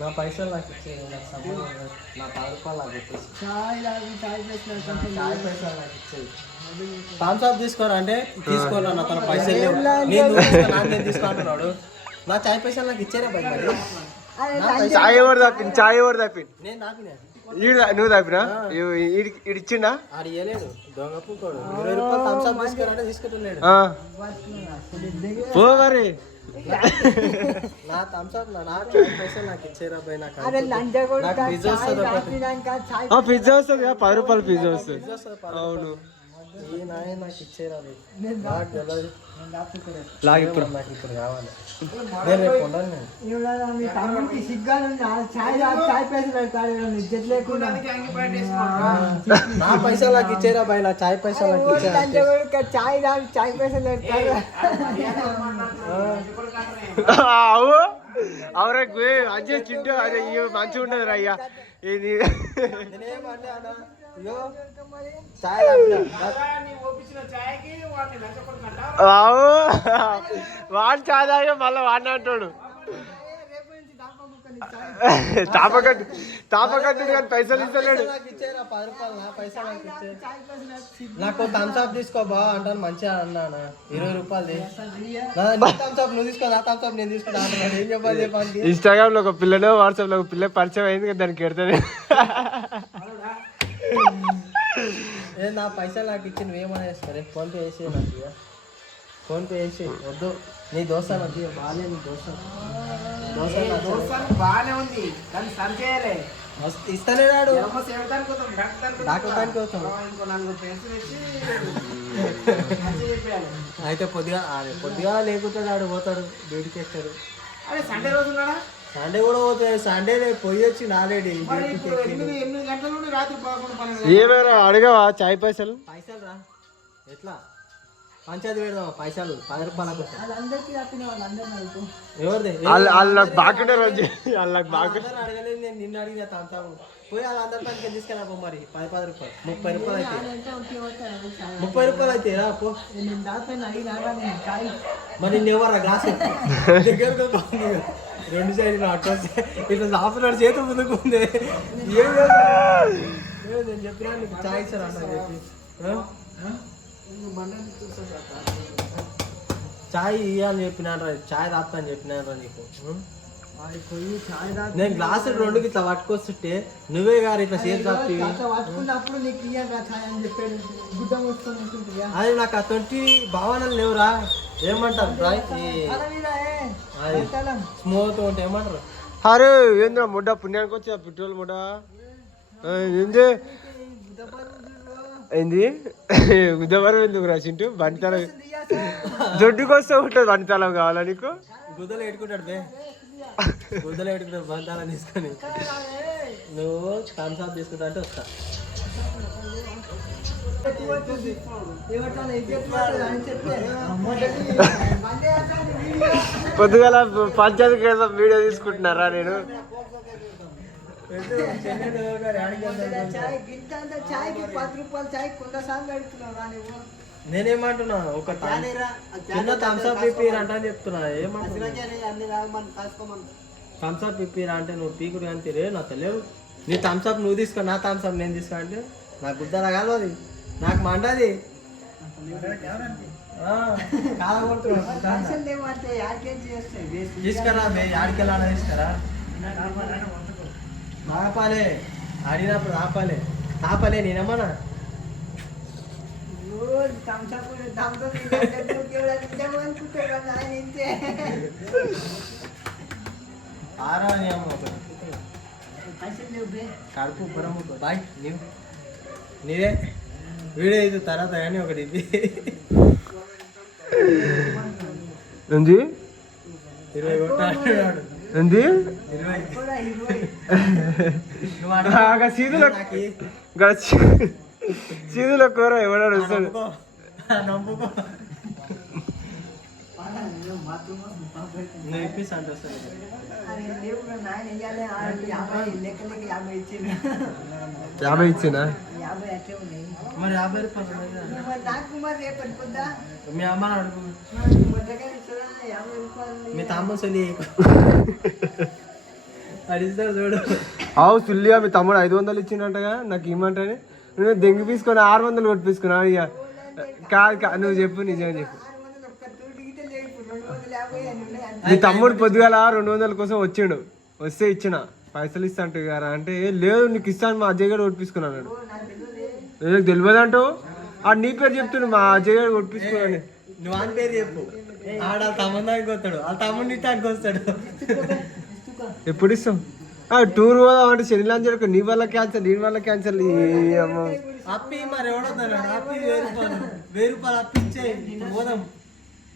నా పైసలు నాకు ఇచ్చేది నాకు సంబంధం నా 10 రూపాయలు నాకు ఇచ్చేసి చాయ్ పైసలు నాకు ఇచ్చేది థమ్స్ అప్ తీసుకోరా అంటే తీసుకోరా నా తన పైసలు లేవు నేను తీసుకుంటున్నాడు నా చాయ్ పైసలు నాకు ఇచ్చేరా భయ్ మరి చాయ్ ఎవరు తప్పింది చాయ్ ఎవరు తప్పింది నేను నాపినా నువ్వు తప్పినా ఇడు ఇచ్చిండా ఆడు ఇవ్వలేడు దొంగ పూకోడు 20 రూపాయలు థమ్స్ అప్ తీసుకోరంటే తీసుకుంటున్నాడు పో మరి నా థమ్స్ అప్ నా చాయ్ పైసలు నాకు ఇచ్చేరా భయ్ నాకు పిజ్జా వస్తుంది పిజ్జా వస్తుంది 10 రూపాయలు పిజ్జా వస్తుంది అవును నాకు ఇచ్చేరా ఇప్పుడు నాకు ఇప్పుడు కావాలి నేను రేపు ఉండను నా పైసలు నాకు ఇచ్చేరా భయ్ నా చాయ్ పైసలు నాకు అవరే అజ్జే తింటూ అదే మంచిగా ఉండదు అయ్యా ఇది వాడు చాయ్ తాగా మళ్ళీ వాడిని అంటాడు తాపకట్టు కానీ పైసలు ఇస్తలేడు నాకు థమ్స్ అప్ తీసుకో బా అంటాను మంచిగా అన్నాను 20 రూపాయలు థమ్స్ అప్ నువ్వు తీసుకో నా థమ్స్ అప్ నేను తీసుకుంటా ఏం చెప్పాలి చెప్పాలి ఇన్స్టాగ్రామ్ లో ఒక పిల్లను వాట్సాప్ లో ఒక పిల్ల పరిచయం అయింది కదా దానికి ఎడతానే నా పైసలు నాకు ఇచ్చి నువ్వేమన్నా వేసుకోరే ఫోన్పే వేసి నాకు ఫోన్పే వేసి వద్దు నీ దోశ నాకు బాగాలే నీ దోశ బాగానే ఉంది కానీ సరి చేయాలి ఇస్తానే రాడు డాక్టర్ అయితే పొద్దుగా లేకుంటే ఆడు పోతాడు బయటికి వేస్తాడు అదే సండే రోజు ఉన్నాడా సండే కూడా పోతాడు సండే పోయి వచ్చి నాలేడి 8 గంటల నుండి రాత్రి 11 ఏమైనా అడగవా చాయ్ పైసలు పైసలు రా ఎట్లా పంచాయతీ పెడదాం పైసలు 10 రూపాయలకు ఎవరిది వాళ్ళకి బాగుంటారు అడగలేదు నేను నిన్ను అడిగిన తాము పోయి వాళ్ళందరి పనికి తీసుకెళ్ళా మరి 10 రూపాయలు 30 రూపాయలు అయితే 30 రూపాయలు అయితే రా పో మరి నిన్నెవరా గ్లాస్ దగ్గర 2 సైడ్లు అట్లా ఇట్లా ఆపుతున్నాడు చేతి ముందుకుంది నేను చెప్పినా నీకు చాయ్ సార్ అన్న చెప్పి చాయ్ ఇవ్వాలని చెప్పినారా చాయ్ తాపుతా అని చెప్పినారా నీకు నేను గ్లాసు 2 ఇట్లా పట్టుకొస్తుంటే నువ్వే గారు ఇట్లా చేతి తాపి అది నాకు అటువంటి భావనలు లేవురా ఏమంటారు స్మూత్ ఉంటే ఏమంటారు అరే ఏంద్రా ముడ్డ పుణ్యానికి వచ్చా పెట్రోల్ ముడ్డ ఏంది ఏంది ఉదవరం ఎందుకు రాసింటు బండితలం దొడ్డుకి వస్తే ఉంటుంది బండితలం కావాలా నీకు గుద్దలు పెట్టుకుంటాడు గుద్దలు పెట్టుకుంటాడు బండితలం తీసుకొని నువ్వు థమ్స్ అప్ తీసుకుంటా అంటే వస్తా పొద్దుగల పంచాయతీ కేసు వీడియో తీసుకుంటున్నారా నేను నేనేమంటున్నా ఒక చిన్న థమ్స్ అప్ ఇప్పిరా అంటే చెప్తున్నా ఏమంటున్నా థమ్స్ అప్ ఇప్పిరా అంటే నువ్వు పీకుడు కానీ రే నా తెలియదు నీ థమ్స్ అప్ నువ్వు తీసుకో నా థమ్స్ అప్ నేను తీసుకో అంటే నాకు గుద్దలా కాదు అది నాకు మంటది తీసుకురా ఆడికెళ్ళా తీసుకురా ఆపాలే ఆడినప్పుడు ఆపాలే నేనేమన్నా కడుపు పురము బాయ్ నీవే వీడియో ఇది తర్వాత కానీ ఒకటి ఇది ఏంది 20 కొట్టాడు ఏంది 20 సీదులో కూర ఎవడాడు వస్తాడు నమ్ముకో ఇప్పిస్తా అంటే వస్తాను 50 ఇచ్చినా మరి 50 రూపాయలు మీ అమ్మ అడుగు మీ తమ్ముడు సొల్లి అడిస్తాడు చూడు. అవు సుల్లిగా మీ తమ్ముడు 500 ఇచ్చిండంటగా నాకు ఇమ్మంటని నువ్వు దెంగి తీసుకొని 600 కొట్టించుకున్నావు. ఇక కాదు నువ్వు చెప్పు నిజంగా చెప్పు. మీ తమ్ముడు పొద్దుగాల 200 కోసం వచ్చిండు, వస్తే ఇచ్చిన పైసలు ఇస్తా అంటు గారా అంటే లేదు నీకు ఇస్తాను మా అజయ్ గారు కొట్టించుకున్నాను. నాకు తెలియదు అంటూ ఆ నీ పేరు చెప్తున్నాడు మా అజయ్ గారు కొట్టించుకున్నాను. నువ్వు అని పేరు చెప్పు, ఆడ వాళ్ళ తమ్ముదానికి వస్తాడు, వాళ్ళ తమ్ముడిని ఇట్టానికి వస్తాడు. ఎప్పుడు ఇస్తాం టూర్ పోదాం అంటే శనిలాంజలకు నీ వల్ల క్యాన్సల్ నీ వల్ల క్యాన్సల్. అప్పి మరి ఎవడొద్దాడు అప్పి 1000 రూపాయలు అప్పి ఇచ్చే పోదాం.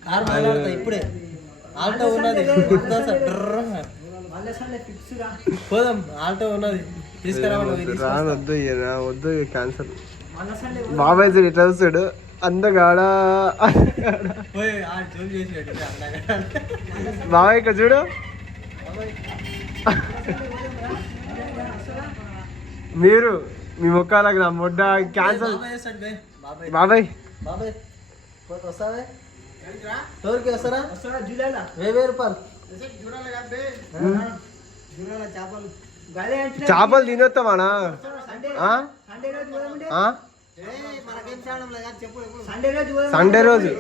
కారు మాట్లాడతా ఇప్పుడే, ఆల్టో ఉన్నది పోదాం, ఆల్టో ఉన్నది తీసుకురావాలి. వద్దు వద్దు క్యాన్సల్. బాబాయ్ సార్ ఇట్లా వస్తాడు అందగాడా బాబాయ్ ఇక్కడ చూడు. మీరు మీ ముఖాలకు నా మొడ్డ క్యాన్సల్. బాబాయ్ బాబాయ్ వస్తావే టోర్కి వస్తారా? 1000 రూపాయలు చేపలు తినొస్తామానా? సండే రోజు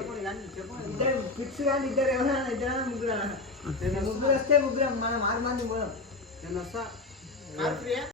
ముగ్గురు వస్తే ముగ్గురు మనం 6 మంది పోదాం.